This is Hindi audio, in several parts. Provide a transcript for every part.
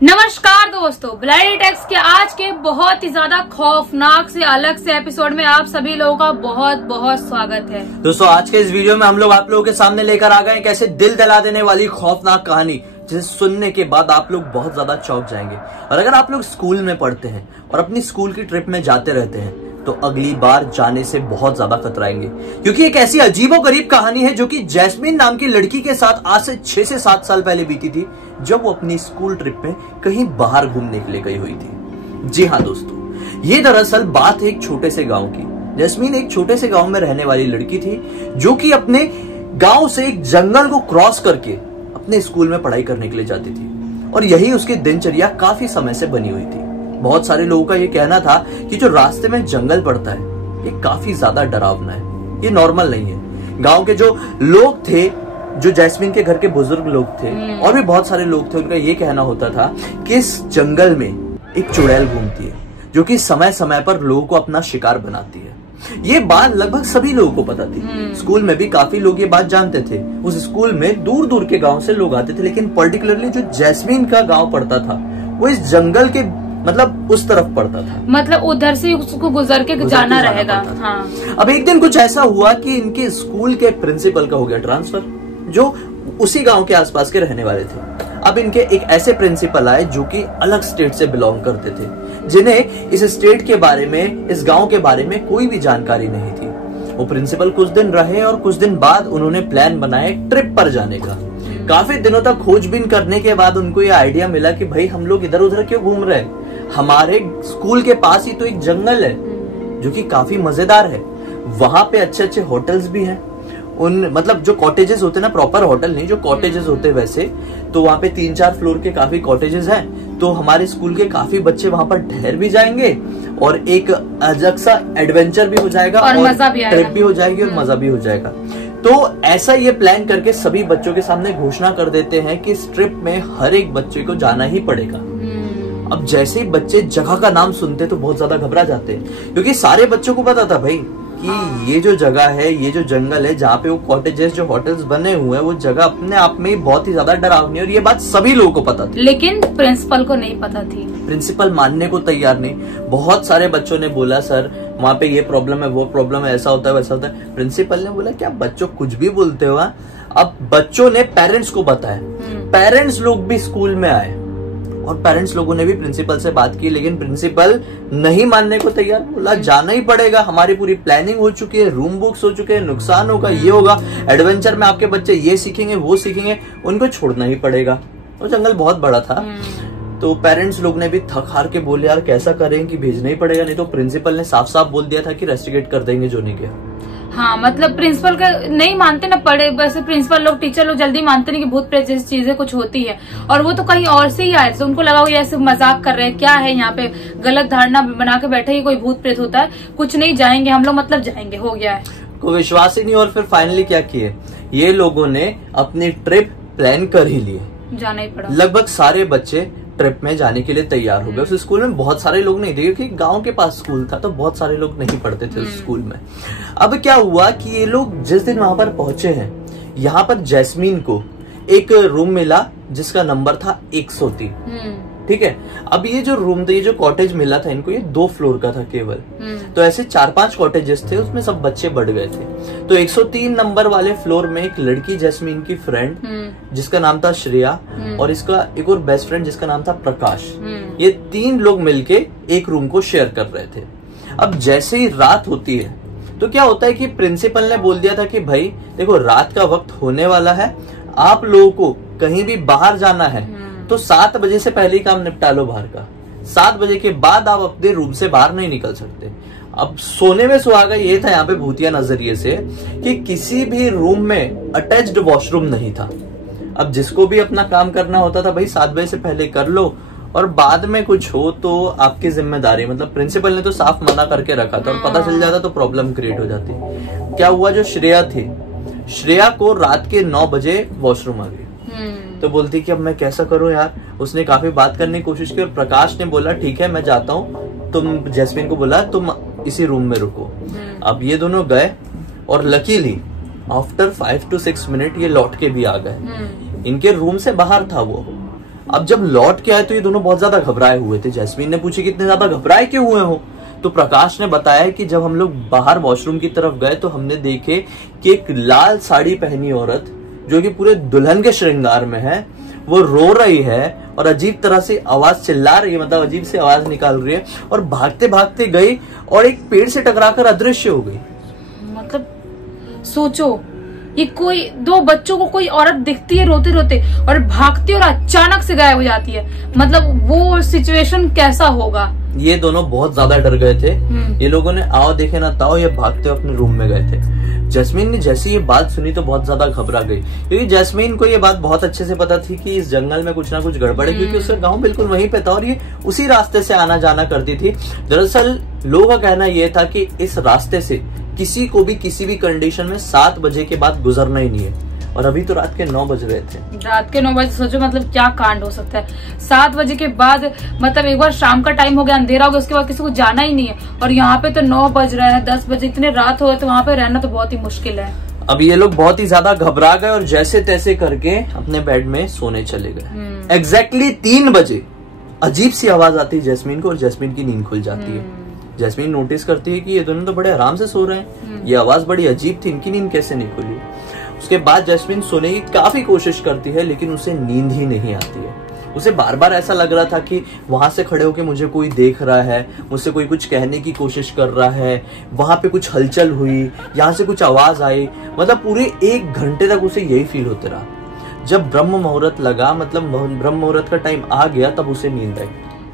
नमस्कार दोस्तों, ब्लडी टेक्स के आज के बहुत ही ज्यादा खौफनाक से अलग से एपिसोड में आप सभी लोगों का बहुत बहुत स्वागत है। दोस्तों आज के इस वीडियो में हम लोग आप लोगों के सामने लेकर आ गए हैं कैसे दिल दहला देने वाली खौफनाक कहानी, जिसे सुनने के बाद आप लोग बहुत ज्यादा चौंक जाएंगे। और अगर आप लोग स्कूल में पढ़ते हैं और अपनी स्कूल की ट्रिप में जाते रहते हैं तो अगली बार जाने से बहुत ज्यादा कतराएंगे, क्योंकि एक ऐसी अजीबोगरीब कहानी है जो कि जैस्मिन नाम की लड़की के साथ आज से 6 से 7 साल पहले बीती थी, जब वो अपनी स्कूल ट्रिप में कहीं बाहर घूमने के लिए गई हुई थी। जी हाँ दोस्तों, ये दरअसल बात है एक छोटे से गांव की। जैस्मिन एक छोटे से गांव में रहने वाली लड़की थी जो कि अपने गांव से एक जंगल को क्रॉस करके अपने स्कूल में पढ़ाई करने के लिए जाती थी, और यही उसकी दिनचर्या काफी समय से बनी हुई थी। बहुत सारे लोगों का ये कहना था कि जो रास्ते में जंगल पड़ता है ये काफी ज्यादा डरावना है, ये नॉर्मल नहीं है। गांव के जो लोग थे, जो जैस्मिन के घर के बुजुर्ग लोग थे और भी बहुत सारे लोग थे, उनका ये कहना होता था कि इस जंगल में एक चुड़ैल घूमती है जो कि समय समय पर लोगों को अपना शिकार बनाती है। ये बात लगभग सभी लोगों को पता थी। स्कूल में भी काफी लोग ये बात जानते थे। उस स्कूल में दूर दूर के गांव से लोग आते थे, लेकिन पर्टिकुलरली जो जैस्मिन का गांव पड़ता था वो इस जंगल के मतलब उस तरफ पड़ता था, मतलब उधर से उसको गुजर के जाना रहेगा। हाँ। अब एक दिन कुछ ऐसा हुआ कि इनके स्कूल के प्रिंसिपल का हो गया ट्रांसफर, जो उसी गांव के आसपास के रहने वाले थे। अब इनके एक ऐसे प्रिंसिपल आए जो कि अलग स्टेट से बिलोंग करते थे, जिन्हें इस स्टेट के बारे में, इस गांव के बारे में कोई भी जानकारी नहीं थी। वो प्रिंसिपल कुछ दिन रहे और कुछ दिन बाद उन्होंने प्लान बनाया ट्रिप पर जाने का। काफी दिनों तक खोजबीन करने के बाद उनको ये आइडिया मिला कि भाई हम लोग इधर उधर क्यों घूम रहे हैं, हमारे स्कूल के पास ही तो एक जंगल है जो कि काफी मजेदार है। वहां पे अच्छे अच्छे होटल्स भी हैं। उन मतलब जो कॉटेजेस होते हैं ना, प्रॉपर होटल नहीं, जो कॉटेजेस होते हैं वैसे, तो वहां पे 3-4 फ्लोर के काफी कॉटेजेस हैं। तो हमारे स्कूल के काफी बच्चे वहां पर ठहर भी जाएंगे और एक अलग सा एडवेंचर भी हो जाएगा और मजा भी ट्रिप भी हो जाएगी और मजा भी हो जाएगा। तो ऐसा ये प्लान करके सभी बच्चों के सामने घोषणा कर देते हैं कि इस ट्रिप में हर एक बच्चे को जाना ही पड़ेगा। अब जैसे ही बच्चे जगह का नाम सुनते तो बहुत ज्यादा घबरा जाते हैं, क्योंकि सारे बच्चों को पता था भाई कि ये जो जगह है, ये जो जंगल है जहाँ पे वो कॉटेजेस, जो होटल्स बने हुए हैं, वो जगह अपने आप में ही बहुत ही ज्यादा डरावनी है, और ये बात सभी लोगों को पता थी। लेकिन प्रिंसिपल को नहीं पता थी। प्रिंसिपल मानने को तैयार नहीं। बहुत सारे बच्चों ने बोला सर वहाँ पे ये प्रॉब्लम है, वो प्रॉब्लम है, ऐसा होता है वैसा होता है। प्रिंसिपल ने बोला क्या बच्चों कुछ भी बोलते हो। अब बच्चों ने पेरेंट्स को बताया, पेरेंट्स लोग भी स्कूल में आए और पेरेंट्स लोगों ने भी प्रिंसिपल से बात की, लेकिन प्रिंसिपल नहीं मानने को तैयार। बोला जाना ही पड़ेगा, हमारी पूरी प्लानिंग हो चुकी है, रूम बुक्स हो चुके हैं, नुकसान होगा, ये होगा, एडवेंचर में आपके बच्चे ये सीखेंगे वो सीखेंगे, उनको छोड़ना ही पड़ेगा। वो जंगल बहुत बड़ा था। तो पेरेंट्स लोग ने भी थक हार के बोले यार कैसा करें कि भेजना ही पड़ेगा, नहीं तो प्रिंसिपल ने साफ साफ बोल दिया था कि रेस्टिकेट कर देंगे जो नहीं गया। हाँ, मतलब प्रिंसिपल का नहीं मानते ना पड़े। वैसे प्रिंसिपल लोग, टीचर लोग जल्दी मानते नहीं कि भूत प्रेत जैसी चीजें कुछ होती है, और वो तो कहीं और से ही आए थे। उनको लगा ये ऐसे मजाक कर रहे हैं, क्या है यहाँ पे गलत धारणा बना के बैठे ही कोई भूत प्रेत होता है, कुछ नहीं जाएंगे हम लोग, मतलब जाएंगे, हो गया है। कोई विश्वास ही नहीं। और फिर फाइनली क्या किए, ये लोगों ने अपनी ट्रिप प्लान कर ही लिए, जाना ही पड़ा। लगभग सारे बच्चे ट्रिप में जाने के लिए तैयार हो गए। उस स्कूल में बहुत सारे लोग नहीं थे, क्योंकि गांव के पास स्कूल था, तो बहुत सारे लोग नहीं पढ़ते थे उस स्कूल में। अब क्या हुआ कि ये लोग जिस दिन वहां पर पहुंचे हैं, यहाँ पर जैस्मिन को एक रूम मिला जिसका नंबर था 103। ठीक है। अब ये जो रूम था, ये जो कॉटेज मिला था इनको, ये 2 फ्लोर का था केवल। तो ऐसे 4-5 कॉटेजेस थे, उसमें सब बच्चे बढ़ गए थे। तो 103 नंबर वाले फ्लोर में एक लड़की, जैस्मिन की फ्रेंड, जिसका नाम था श्रेया, और इसका एक और बेस्ट फ्रेंड जिसका नाम था प्रकाश, ये 3 लोग मिलके एक रूम को शेयर कर रहे थे। अब जैसे ही रात होती है तो क्या होता है कि प्रिंसिपल ने बोल दिया था कि भाई देखो रात का वक्त होने वाला है, आप लोगों को कहीं भी बाहर जाना है तो 7 बजे से पहले ही काम निपटा लो बाहर का। 7 बजे के बाद आप अपने रूम से बाहर नहीं निकल सकते। अब सोने में सुहागा ये था यहाँ पे भूतिया नजरिए से कि किसी भी रूम में अटैच्ड वॉशरूम नहीं था। अब जिसको भी अपना काम करना होता था भाई 7 बजे से पहले कर लो, और बाद में कुछ हो तो आपकी जिम्मेदारी। मतलब प्रिंसिपल ने तो साफ मना करके रखा था, और पता चल जाता तो प्रॉब्लम क्रिएट हो जाती। क्या हुआ, जो श्रेया थी, श्रेया को रात के 9 बजे वॉशरूम आ गई। तो बोलती कि अब मैं कैसा करूं यार। उसने काफी बात करने की कोशिश की और प्रकाश ने बोला ठीक है मैं जाता हूँ, तुम जैस्मिन को बोला तुम इसी रूम में रुको। अब ये दोनों गए और लकीली आफ्टर 5 to 6 मिनट ये लौट के भी आ गए। इनके रूम से बाहर था वो। अब जब लौट के आए तो ये दोनों बहुत ज्यादा घबराए हुए थे। जैस्मीन ने पूछी कितने ज्यादा घबराए क्यों हुए हो, तो प्रकाश ने बताया कि जब हम लोग बाहर वॉशरूम की तरफ गए तो हमने देखे कि एक लाल साड़ी पहनी औरत जो कि पूरे दुल्हन के श्रृंगार में है, वो रो रही है और अजीब तरह से आवाज चिल्ला रही है, मतलब अजीब से आवाज निकाल रही है और भागते भागते गई और एक पेड़ से टकराकर अदृश्य हो गई। मतलब सोचो, ये कोई दो बच्चों को कोई औरत दिखती है रोते रोते और भागती और अचानक से गायब हो जाती है, मतलब वो सिचुएशन कैसा होगा। ये दोनों बहुत ज्यादा डर गए थे। ये लोगों ने आओ देखे ना ताओ ये भागते अपने रूम में गए थे। जैस्मीन ने जैसे ये बात सुनी तो बहुत ज्यादा घबरा गई, क्योंकि जैस्मीन को ये बात बहुत अच्छे से पता थी कि इस जंगल में कुछ ना कुछ गड़बड़ है, क्योंकि उसका गांव बिल्कुल वहीं पे था और ये उसी रास्ते से आना जाना करती थी। दरअसल लोगों का कहना यह था कि इस रास्ते से किसी को भी किसी भी कंडीशन में 7 बजे के बाद गुजरना ही नहीं है, और अभी तो रात के 9 बज रहे थे। रात के 9 बजे सोचो मतलब क्या कांड हो सकता है। 7 बजे के बाद मतलब एक बार शाम का टाइम हो गया, अंधेरा हो गया, उसके बाद किसी को जाना ही नहीं है, और यहाँ पे तो 9 बज रहा है, 10 बजे, इतने रात हो गए तो वहाँ पे रहना तो बहुत ही मुश्किल है। अब ये लोग बहुत ही ज्यादा घबरा गए और जैसे तैसे करके अपने बेड में सोने चले गए। एग्जैक्टली 3 बजे अजीब सी आवाज आती है जैस्मीन को और जैस्मीन की नींद खुल जाती है। जैस्मीन नोटिस करती है कि ये दोनों तो बड़े आराम से सो रहे हैं, ये आवाज बड़ी अजीब थी, इनकी नींद कैसे नहीं खुली। उसके बाद जैस्मीन सोने की काफी कोशिश करती है लेकिन उसे नींद ही नहीं आती है। उसे बार बार ऐसा लग रहा था कि वहां से खड़े होकर मुझे कोई देख रहा है, मुझसे कोई कुछ कहने की कोशिश कर रहा है, वहां पे कुछ हलचल हुई, यहाँ से कुछ आवाज आई, मतलब पूरे 1 घंटे तक उसे यही फील होते रहा। जब ब्रह्म मुहूर्त लगा, मतलब ब्रह्म मुहूर्त का टाइम आ गया, तब उसे नींद आई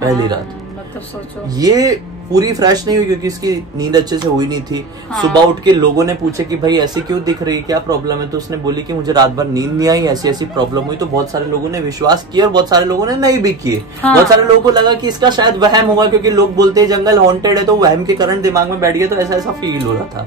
पहली रात। मतलब सोचो, ये पूरी फ्रेश नहीं हुई क्योंकि इसकी नींद अच्छे से हुई नहीं थी। सुबह उठ के लोगों ने पूछे कि भाई ऐसी क्यों दिख रही है, क्या प्रॉब्लम है, तो उसने बोली कि मुझे रात भर नींद नहीं आई, ऐसी ऐसी प्रॉब्लम हुई। तो बहुत सारे लोगों ने विश्वास किया और बहुत सारे लोगों ने नहीं भी किए। बहुत सारे लोगों को लगा कि इसका शायद वहम होगा, क्योंकि लोग बोलते हैं जंगल हॉन्टेड है, तो वहम के करंट दिमाग में बैठ गया, तो ऐसा ऐसा फील हो रहा था।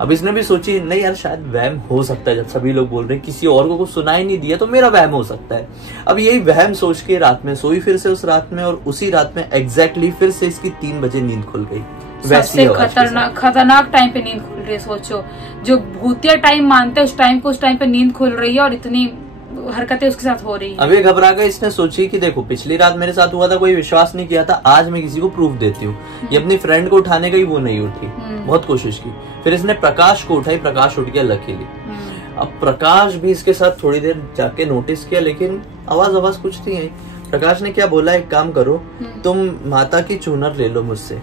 अब इसने भी सोची नहीं यार शायद वहम हो सकता है, जब सभी लोग बोल रहे हैं, किसी और को कुछ सुनाई नहीं दिया तो मेरा वहम हो सकता है। अब यही वहम सोच के रात में सोई फिर से उस रात में, और उसी रात में एग्जैक्टली फिर से इसकी 3 बजे नींद खुल गई। सबसे खतरनाक टाइम पे नींद खुल रही है। सोचो, जो भूतिया टाइम मानते हैं उस टाइम पे नींद खुल रही है और इतनी हरकतें उसके साथ हो रही है। अभी घबरा गई, इसने सोची कि देखो पिछली रात मेरे साथ हुआ था, कोई विश्वास नहीं किया था, आज मैं किसी को प्रूफ देती हूँ। ये अपनी फ्रेंड को उठाने गई, वो नहीं उठी, बहुत कोशिश की, फिर इसने प्रकाश को उठाई, प्रकाश उठ गया लकीली। अब प्रकाश भी इसके साथ थोड़ी देर जाके नोटिस किया, लेकिन आवाज कुछ नहीं आई। प्रकाश ने क्या बोला, एक काम करो, तुम माता की चूनर ले लो मुझसे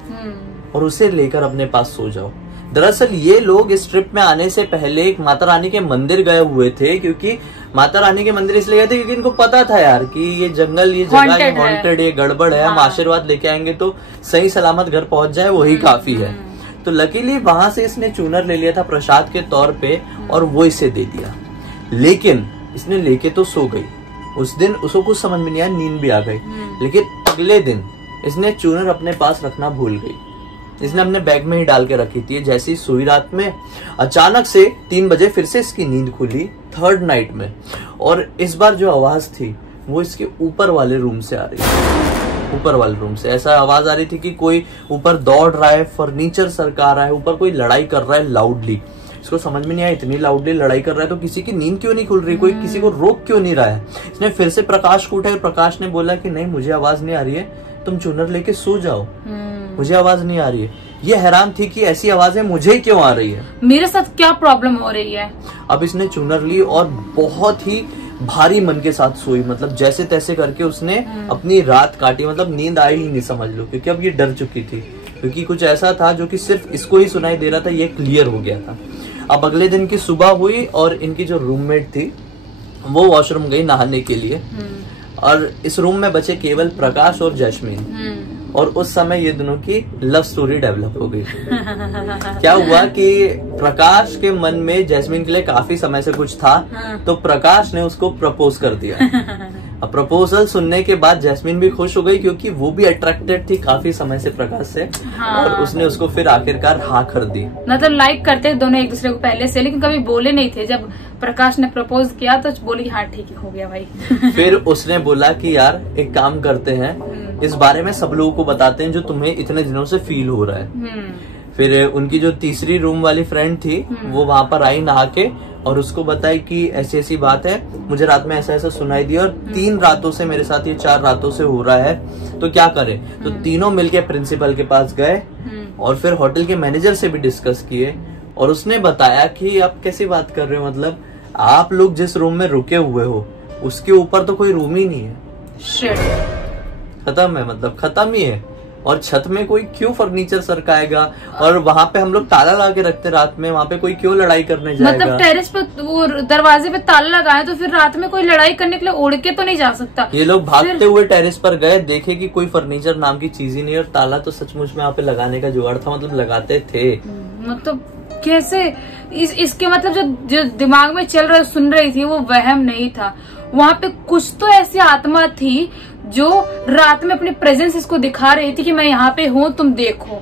और उसे लेकर अपने पास सो जाओ। दरअसल ये लोग इस ट्रिप में आने से पहले एक माता रानी के मंदिर गए हुए थे, क्योंकि माता रानी के मंदिर इसलिए गए थे क्योंकि इनको पता था यार कि ये जंगल, ये जगह हॉन्टेड, ये गड़बड़ है, हम आशीर्वाद लेके आएंगे तो सही सलामत घर पहुंच जाए, वही काफी है। तो लकीली वहां से इसने चूनर ले लिया था प्रसाद के तौर पे और वो इसे दे दिया, लेकिन इसने लेके तो सो गई। उस दिन उसको कुछ समझ में नहीं आया, नींद भी आ गई, लेकिन अगले दिन इसने चूनर अपने पास रखना भूल गई। इसने अपने बैग में ही डाल के रखी थी। जैसी सोई रात में अचानक से 3 बजे फिर से इसकी नींद खुली, 3rd नाइट में, और इस बार जो आवाज थी वो इसके ऊपर वाले रूम से आ रही थी। ऊपर वाले रूम से ऐसा आवाज आ रही थी कि कोई ऊपर दौड़ रहा है, फर्नीचर सरका रहा है, ऊपर कोई लड़ाई कर रहा है लाउडली। इसको समझ में नहीं आया, इतनी लाउडली लड़ाई कर रहा है तो किसी की नींद क्यों नहीं खुल रही, कोई किसी को रोक क्यों नहीं रहा है। इसने फिर से प्रकाश को उठाया, प्रकाश ने बोला कि नहीं मुझे आवाज नहीं आ रही है, तुम चूनर लेके सो जाओ, मुझे आवाज नहीं आ रही है। ये हैरान थी कि ऐसी आवाजें मुझे क्यों आ रही है, मेरे साथ क्या प्रॉब्लम हो रही है। अब इसने चूनर ली और बहुत ही भारी मन के साथ सोई, मतलब जैसे तैसे करके उसने अपनी रात काटी, मतलब नींद आई ही नहीं समझ लो, क्योंकि अब ये डर चुकी थी, क्योंकि कुछ ऐसा था जो कि सिर्फ इसको ही सुनाई दे रहा था, ये क्लियर हो गया था। अब अगले दिन की सुबह हुई और इनकी जो रूममेट थी वो वॉशरूम गई नहाने के लिए, और इस रूम में बचे केवल प्रकाश और जैस्मीन। और उस समय ये दोनों की लव स्टोरी डेवलप हो गई। क्या हुआ कि प्रकाश के मन में जैस्मीन के लिए काफी समय से कुछ था, तो प्रकाश ने उसको प्रपोज कर दिया। अब प्रपोजल सुनने के बाद जैस्मीन भी खुश हो गई, क्योंकि वो भी अट्रैक्टेड थी काफी समय से प्रकाश से, और उसने उसको फिर आखिरकार हाँ कर दी। मतलब लाइक करते दोनों एक दूसरे को पहले से, लेकिन कभी बोले नहीं थे। जब प्रकाश ने प्रपोज किया तो बोली हाँ ठीक हो गया भाई। फिर उसने बोला कि यार एक काम करते हैं, इस बारे में सब लोगों को बताते हैं जो तुम्हें इतने दिनों से फील हो रहा है। फिर उनकी जो तीसरी रूम वाली फ्रेंड थी वो वहां पर आई नहा के, और उसको बताई कि ऐसी ऐसी बात है, मुझे रात में ऐसा ऐसा सुनाई दिया और 3 रातों से मेरे साथ ये 4 रातों से हो रहा है, तो क्या करें। तो तीनों मिलके प्रिंसिपल के पास गए और फिर होटल के मैनेजर से भी डिस्कस किए और उसने बताया कि आप कैसी बात कर रहे हो, मतलब आप लोग जिस रूम में रुके हुए हो उसके ऊपर तो कोई रूम ही नहीं है, खत्म है, मतलब खत्म ही है। और छत में कोई क्यों फर्नीचर सरकाएगा, और वहाँ पे हम लोग ताला लगा के रखते रात में, वहाँ पे कोई क्यों लड़ाई करने जाएगा। मतलब टेरेस पे वो दरवाजे पे ताला लगाए तो फिर रात में कोई लड़ाई करने के लिए उड़ के तो नहीं जा सकता। ये लोग भागते हुए टेरेस पर गए, देखे कि कोई फर्नीचर नाम की चीज ही नहीं, और ताला तो सचमुच में यहाँ पे लगाने का जुगाड़ था, मतलब लगाते थे। मतलब कैसे इसके मतलब जो दिमाग में चल रहा सुन रही थी वो वहम नहीं था, वहाँ पे कुछ तो ऐसी आत्मा थी जो रात में अपनी प्रेजेंस इसको दिखा रही थी कि मैं यहाँ पे हूँ, तुम देखो।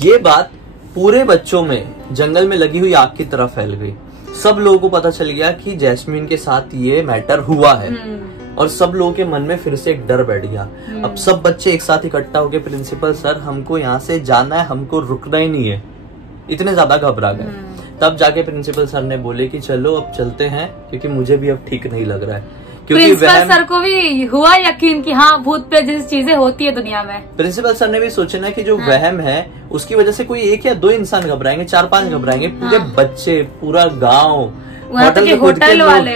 ये बात पूरे बच्चों में जंगल में लगी हुई आग की तरह फैल गई। सब लोगों को पता चल गया कि जैस्मीन के साथ ये मैटर हुआ है और सब लोगों के मन में फिर से एक डर बैठ गया। अब सब बच्चे एक साथ इकट्ठा होके प्रिंसिपल सर हमको यहाँ से जाना है, हमको रुकना ही नहीं है, इतने ज्यादा घबरा गए। तब जाके प्रिंसिपल सर ने बोले कि चलो अब चलते हैं, क्योंकि मुझे भी अब ठीक नहीं लग रहा है। क्योंकि प्रिंसिपल सर को भी हुआ यकीन कि हाँ भूत प्रेत जैसी चीजें होती है दुनिया में। प्रिंसिपल सर ने भी सोचा ना कि जो वहम है उसकी वजह से कोई 1 या 2 इंसान घबराएंगे, 4-5 घबराएंगे, पूरे बच्चे, पूरा गांव, होटल वाले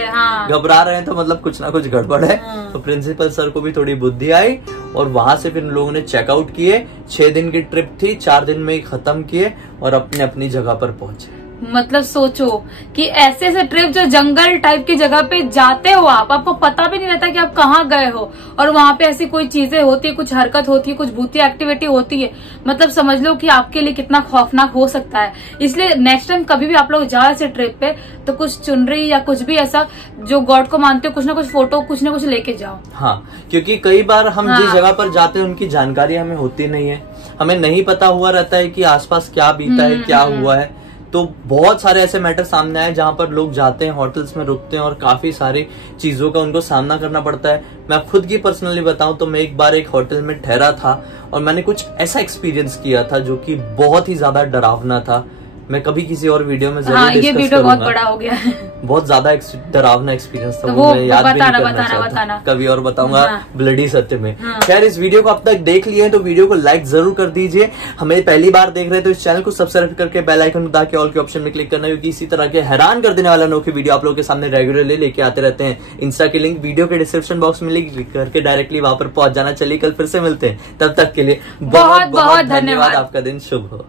घबरा रहे हैं, तो मतलब कुछ ना कुछ गड़बड़ है। तो प्रिंसिपल सर को भी थोड़ी बुद्धि आई और वहां से फिर लोगों ने चेकआउट किए। 6 दिन की ट्रिप थी, 4 दिन में ही खत्म किए और अपनी अपनी जगह पर पहुंचे। मतलब सोचो कि ऐसे ऐसे ट्रिप जो जंगल टाइप की जगह पे जाते हो आपको पता भी नहीं रहता कि आप कहाँ गए हो, और वहाँ पे ऐसी कोई चीजें होती है, कुछ हरकत होती है, कुछ भूतिया एक्टिविटी होती है, मतलब समझ लो कि आपके लिए कितना खौफनाक हो सकता है। इसलिए नेक्स्ट टाइम कभी भी आप लोग जाओ ऐसे ट्रिप पे तो कुछ चुनरी या कुछ भी ऐसा जो गॉड को मानते हो, कुछ ना कुछ फोटो कुछ ना कुछ लेके जाओ। हाँ, क्योंकि कई बार हम जिस जगह पर जाते हैं उनकी जानकारी हमें होती नहीं है, हमें नहीं पता हुआ रहता है कि आसपास क्या बीता है, क्या हुआ है। तो बहुत सारे ऐसे मैटर सामने आए जहां पर लोग जाते हैं, होटल्स में रुकते हैं और काफी सारी चीजों का उनको सामना करना पड़ता है। मैं खुद की पर्सनली बताऊं तो मैं एक बार एक होटल में ठहरा था और मैंने कुछ ऐसा एक्सपीरियंस किया था जो कि बहुत ही ज्यादा डरावना था। मैं कभी किसी और वीडियो में जरूर डिस्कस ये वीडियो बहुत बड़ा हो गया है। बहुत ज्यादा डरावना एक्सपीरियंस था, वो मैं याद भी नहीं करना चाहता, कभी और बताऊंगा ब्लडी सत्य में। खैर, इस वीडियो को अब तक देख लिए हैं तो वीडियो को लाइक जरूर कर दीजिए। हमें पहली बार देख रहे हैं तो इस चैनल को सब्सक्राइब करके बेल आइकन दबा के ऑल के ऑप्शन में क्लिक करना, क्योंकि इसी तरह के हैरान कर देने वाला अनोखी वीडियो आप लोगों के सामने रेगुलरली लेके आते रहते हैं। इंस्टा की लिंक वीडियो के डिस्क्रिप्शन बॉक्स में क्लिक करके डायरेक्टली वहां पर पहुंच जाना। चलिए कल फिर से मिलते हैं, तब तक के लिए बहुत बहुत धन्यवाद। आपका दिन शुभ हो।